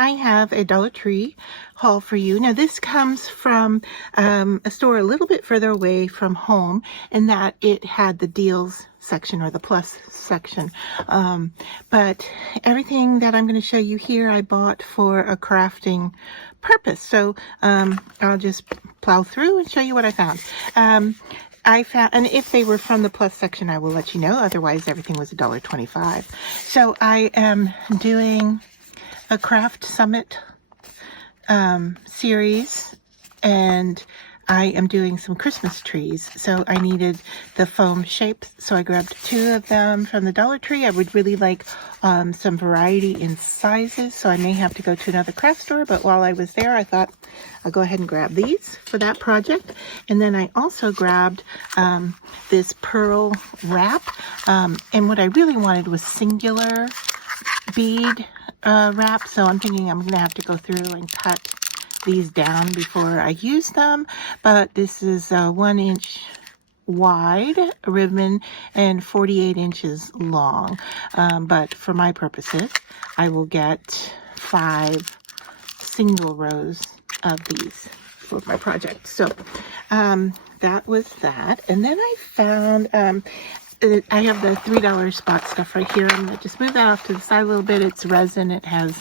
I have a Dollar Tree haul for you. Now this comes from a store a little bit further away from home, in that it had the deals section or the plus section. But everything that I'm going to show you here I bought for a crafting purpose. So I'll just plow through and show you what I found. I found, and if they were from the plus section, I will let you know. Otherwise, everything was $1.25. So I am doing a craft summit series, and I am doing some Christmas trees. So I needed the foam shapes, so I grabbed 2 of them from the Dollar Tree. I would really like some variety in sizes, so I may have to go to another craft store, but while I was there, I thought I'll go ahead and grab these for that project. And then I also grabbed this pearl wrap, and what I really wanted was singular bead wrap, so I'm thinking I'm gonna have to go through and cut these down before I use them. But this is 1 inch wide ribbon and 48 inches long, but for my purposes I will get 5 single rows of these for my project. So that was that. And then I found I have the $3 spot stuff right here. I'm going to just move that off to the side a little bit. It's resin. It has,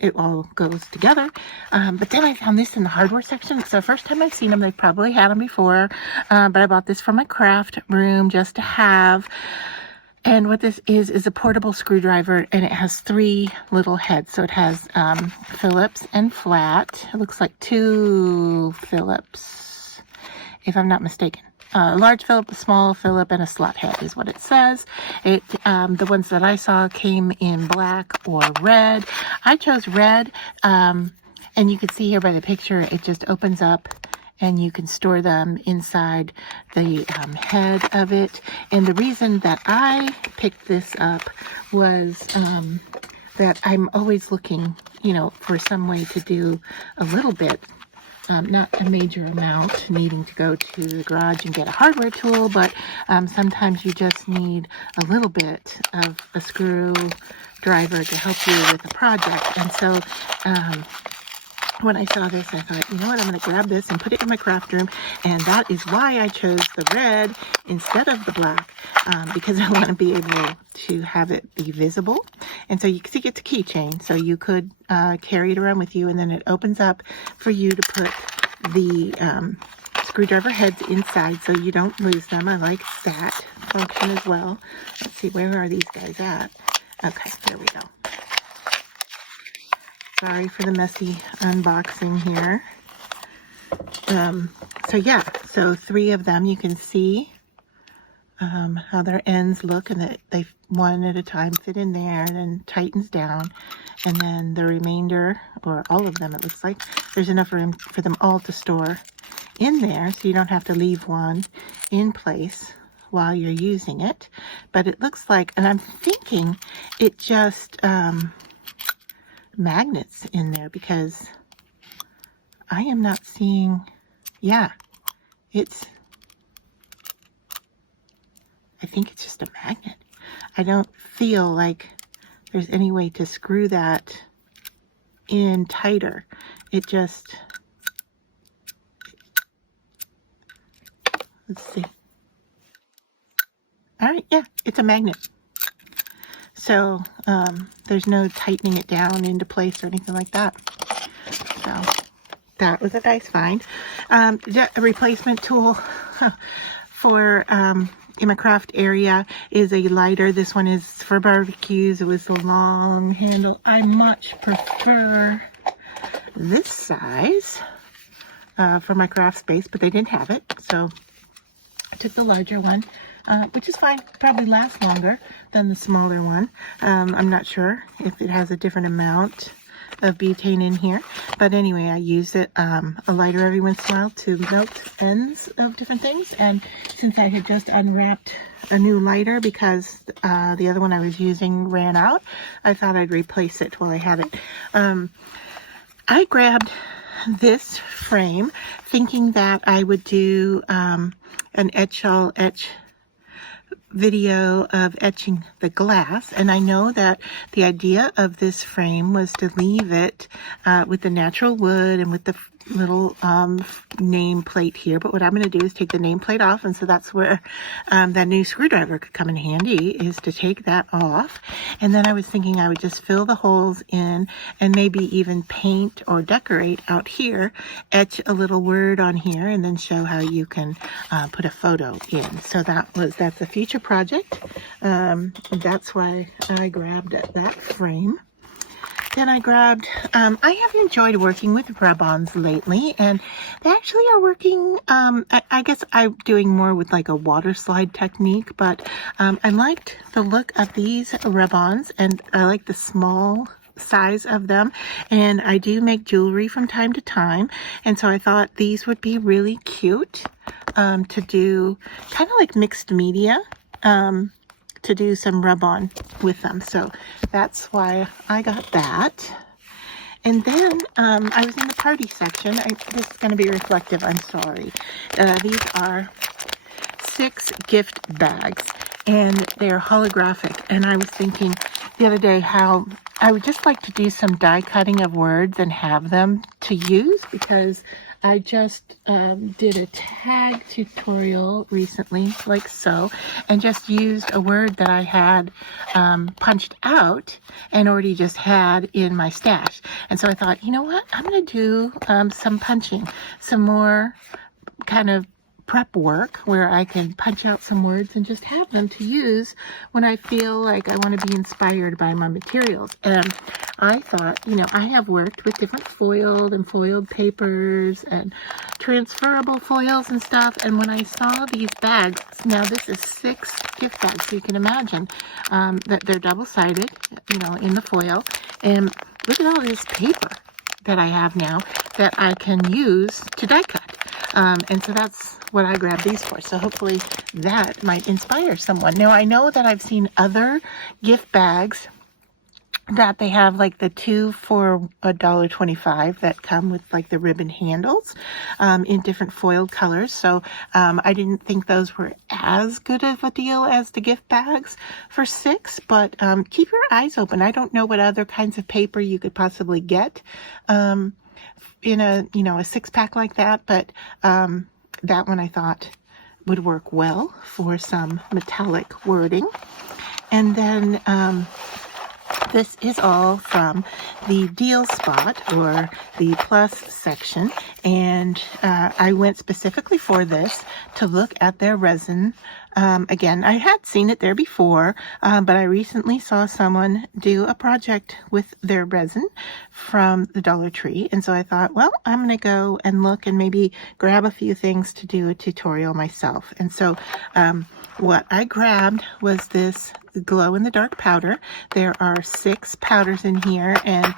it all goes together. But then I found this in the hardware section. It's the first time I've seen them. They've probably had them before. But I bought this for my craft room just to have. And what this is a portable screwdriver, and it has 3 little heads. So it has Phillips and flat. It looks like 2 Phillips, if I'm not mistaken. Large Phillip, a small Phillip, and a slot head is what it says. It the ones that I saw came in black or red. I chose red, and you can see here by the picture, it just opens up and you can store them inside the head of it. And the reason that I picked this up was that I'm always looking, you know, for some way to do a little bit. Not a major amount, needing to go to the garage and get a hardware tool, but sometimes you just need a little bit of a screwdriver to help you with a project. And so when I saw this, I thought, you know what, I'm going to grab this and put it in my craft room. And that is why I chose the red instead of the black, because I want to be able to have it be visible. And so you can see it's a keychain, so you could carry it around with you, and then it opens up for you to put the screwdriver heads inside so you don't lose them. I like that function as well. Let's see, where are these guys at? Okay, there we go. Sorry for the messy unboxing here. So yeah, so 3 of them, you can see how their ends look, and that they one at a time fit in there and then tightens down. And then the remainder, or all of them, it looks like there's enough room for them all to store in there, so you don't have to leave one in place while you're using it. But it looks like, and I'm thinking it just magnets in there, because I am not seeing, yeah, I think it's just a magnet. I don't feel like there's any way to screw that in tighter. It just, let's see. All right, yeah, it's a magnet. So there's no tightening it down into place or anything like that. So that was a nice find. A replacement tool for in my craft area is a lighter. This one is for barbecues. It was the long handle. I much prefer this size for my craft space, but they didn't have it, so I took the larger one. Which is fine, probably lasts longer than the smaller one. I'm not sure if it has a different amount of butane in here, but anyway, I use it a lighter every once in a while to melt ends of different things. And since I had just unwrapped a new lighter because the other one I was using ran out, I thought I'd replace it while I had it. I grabbed this frame thinking that I would do an etch video of etching the glass, and I know that the idea of this frame was to leave it with the natural wood and with the little name plate here, but what I'm going to do is take the nameplate off, and so that's where that new screwdriver could come in handy, is to take that off. And then I was thinking I would just fill the holes in and maybe even paint or decorate out here, etch a little word on here, and then show how you can put a photo in. So that's a future project. That's why I grabbed that frame. Then I grabbed, I have enjoyed working with rub-ons lately, and they actually are working, I guess I'm doing more with like a water slide technique, but I liked the look of these rub-ons, and I like the small size of them, and I do make jewelry from time to time, and so I thought these would be really cute to do kind of like mixed media. To do some rub-on with them. So that's why I got that. And then I was in the party section. This is going to be reflective, I'm sorry. These are 6 gift bags, and they're holographic. And I was thinking the other day how I would just like to do some die cutting of words and have them to use, because I just did a tag tutorial recently, like so, and just used a word that I had punched out and already just had in my stash. And so I thought, you know what, I'm going to do some punching, some more kind of prep work where I can punch out some words and just have them to use when I feel like I want to be inspired by my materials. And I thought, you know, I have worked with different foiled and foiled papers and transferable foils and stuff, and when I saw these bags, now this is 6 gift bags, so you can imagine that they're double-sided, you know, in the foil, and look at all this paper that I have now that I can use to die cut. And so that's what I grabbed these for. So hopefully that might inspire someone. Now, I know that I've seen other gift bags that they have like the 2 for $1.25 that come with like the ribbon handles in different foiled colors. So I didn't think those were as good of a deal as the gift bags for 6, but keep your eyes open. I don't know what other kinds of paper you could possibly get in a, you know, a 6-pack like that, but that one I thought would work well for some metallic wording. And then this is all from the deal spot, or the plus section, and I went specifically for this to look at their resin. Again, I had seen it there before, but I recently saw someone do a project with their resin from the Dollar Tree, and so I thought, well, I'm going to go and look and maybe grab a few things to do a tutorial myself. And so what I grabbed was this glow-in-the-dark powder. There are 6 powders in here, and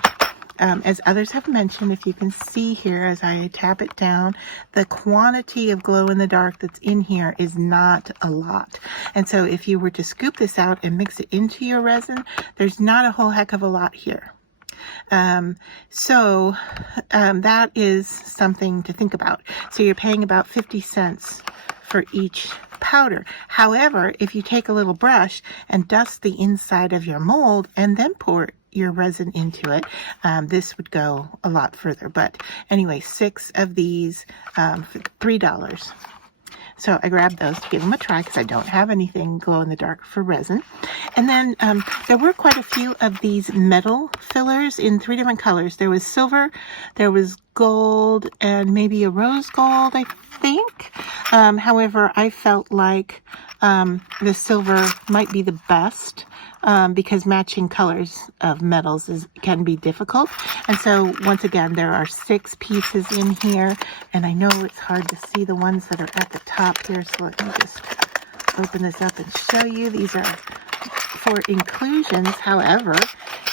as others have mentioned, if you can see here as I tap it down, the quantity of glow-in-the-dark that's in here is not a lot. And so if you were to scoop this out and mix it into your resin, there's not a whole heck of a lot here. So that is something to think about. So you're paying about 50 cents for each powder. However, if you take a little brush and dust the inside of your mold and then pour your resin into it, this would go a lot further. But anyway, 6 of these for $3. So I grabbed those to give them a try because I don't have anything glow in the dark for resin. And then there were quite a few of these metal fillers in 3 different colors. There was silver, there was gold, and maybe a rose gold, I think. However, I felt like the silver might be the best because matching colors of metals can be difficult. And so once again, there are 6 pieces in here, and I know it's hard to see the ones that are at the top here, so let me just open this up and show you. These are for inclusions. However,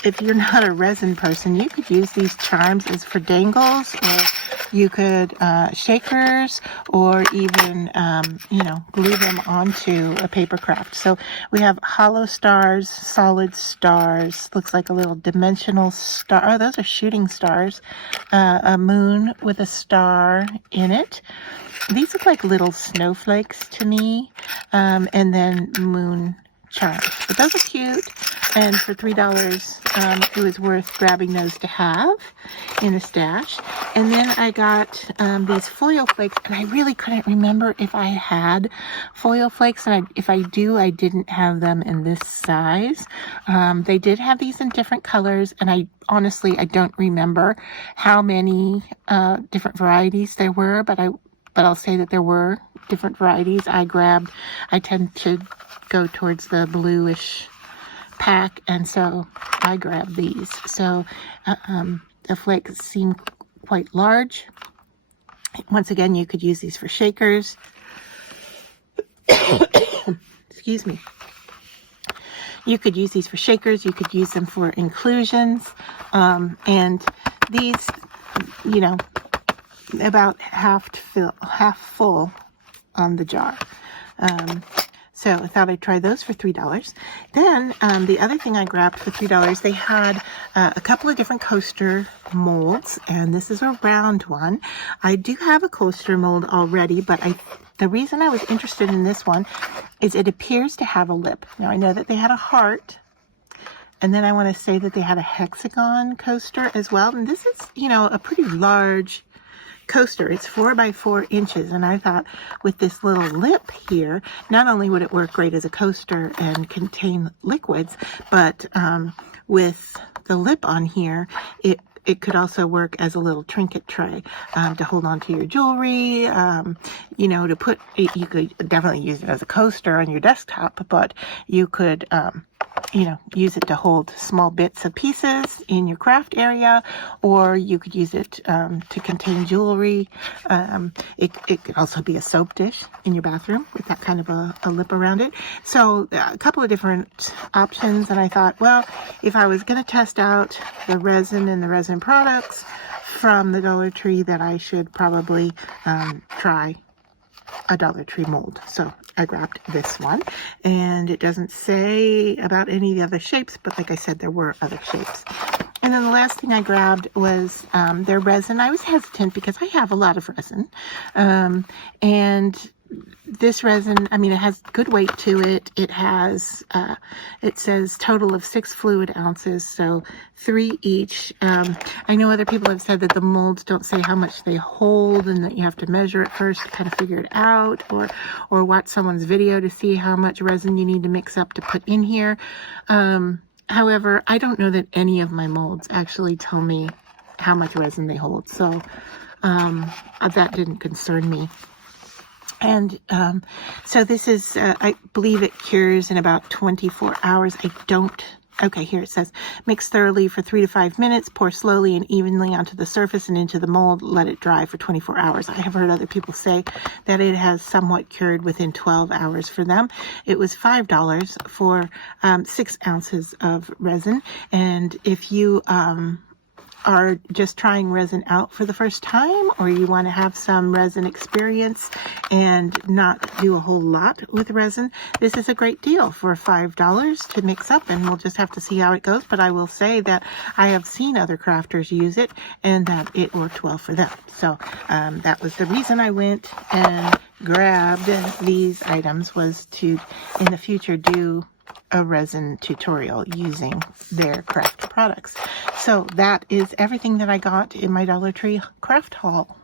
if you're not a resin person, you could use these charms as for dangles, or You could shakers, or even, you know, glue them onto a paper craft. So we have hollow stars, solid stars, looks like a little dimensional star. Oh, those are shooting stars. A moon with a star in it. These look like little snowflakes to me. And then moon charms. But those are cute. And for $3, it was worth grabbing those to have in a stash. And then I got these foil flakes, and I really couldn't remember if I had foil flakes. And if I do, I didn't have them in this size. They did have these in different colors, and I don't remember how many different varieties there were, but I'll say that there were different varieties. I tend to go towards the bluish pack, and so I grabbed these. So the flakes seem quite large. Once again, you could use these for shakers. Excuse me. You could use these for shakers. You could use them for inclusions. And these, you know, about half full on the jar. So I thought I'd try those for $3. Then the other thing I grabbed for $3, they had a couple of different coaster molds, and this is a round one. I do have a coaster mold already, but the reason I was interested in this one is it appears to have a lip. Now I know that they had a heart, and then I want to say that they had a hexagon coaster as well. And this is, you know, a pretty large coaster. It's 4 by 4 inches, and I thought with this little lip here, not only would it work great as a coaster and contain liquids, but with the lip on here, it could also work as a little trinket tray to hold on to your jewelry, you know, to put it. You could definitely use it as a coaster on your desktop, but you could you know, use it to hold small bits of pieces in your craft area, or you could use it to contain jewelry. It could also be a soap dish in your bathroom with that kind of a lip around it. So a couple of different options, and I thought, well, if I was going to test out the resin and the resin products from the Dollar Tree, that I should probably try a Dollar Tree mold. So I grabbed this one, and it doesn't say about any of the other shapes, but like I said, there were other shapes. And then the last thing I grabbed was their resin. I was hesitant because I have a lot of resin, and this resin, I mean, it has good weight to it. It has, it says total of 6 fluid ounces, so 3 each. I know other people have said that the molds don't say how much they hold, and that you have to measure it first to kind of figure it out, or watch someone's video to see how much resin you need to mix up to put in here. However, I don't know that any of my molds actually tell me how much resin they hold, so that didn't concern me. And so this is, I believe it cures in about 24 hours. Okay, here it says, mix thoroughly for 3 to 5 minutes, pour slowly and evenly onto the surface and into the mold, let it dry for 24 hours. I have heard other people say that it has somewhat cured within 12 hours for them. It was $5 for 6 ounces of resin. And if you are just trying resin out for the first time, or you want to have some resin experience and not do a whole lot with resin, this is a great deal for $5 to mix up, and we'll just have to see how it goes. But I will say that I have seen other crafters use it, and that it worked well for them. So that was the reason I went and grabbed these items, was to in the future do a resin tutorial using their craft products. So that is everything that I got in my Dollar Tree craft haul.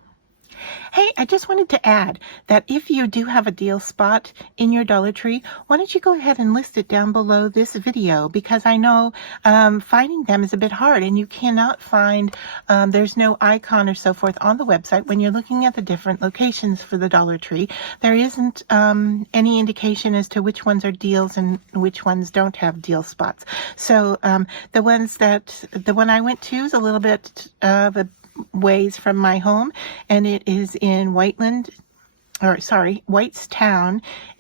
Hey, I just wanted to add that if you do have a deal spot in your Dollar Tree, why don't you go ahead and list it down below this video, because I know finding them is a bit hard, and you cannot find, there's no icon or so forth on the website when you're looking at the different locations for the Dollar Tree. There isn't any indication as to which ones are deals and which ones don't have deal spots. So the one I went to is a little bit of a ways from my home, and it is in Whitestown,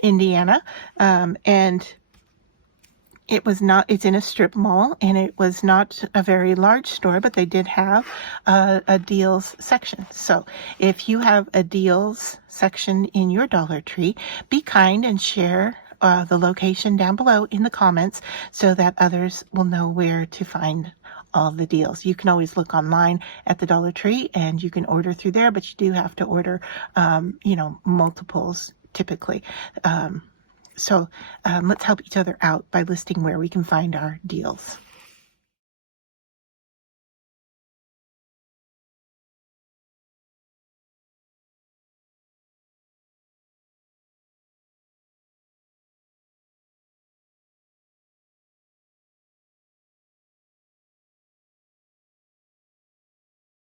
Indiana, and It's in a strip mall, and it was not a very large store, but they did have a deals section. So if you have a deals section in your Dollar Tree, be kind and share the location down below in the comments so that others will know where to find all the deals. You can always look online at the Dollar Tree and you can order through there, but you do have to order, multiples typically. So let's help each other out by listing where we can find our deals.